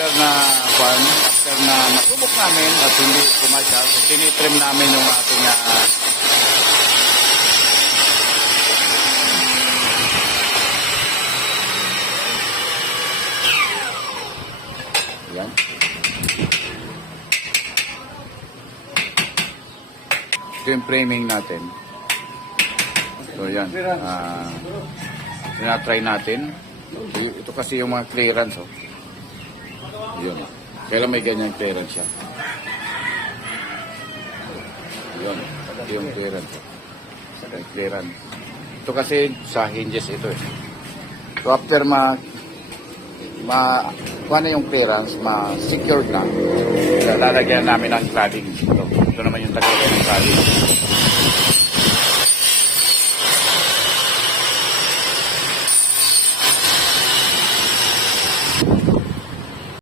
After na nasubok namin at hindi pumasya, so tinitrim namin yung ating yan. Ito yung framing natin. So yan. Sinatry natin. Ito kasi yung mga clearance. Oh. Yun. Kailan may ganyan clearance siya. Yun. Ito yung clearance. Clearance. Ito kasi sa hinges ito eh. So after kuha na yung clearance, ma-secured na. Lalagyan namin ng cladding. Ito naman yung tagalagay ng cladding.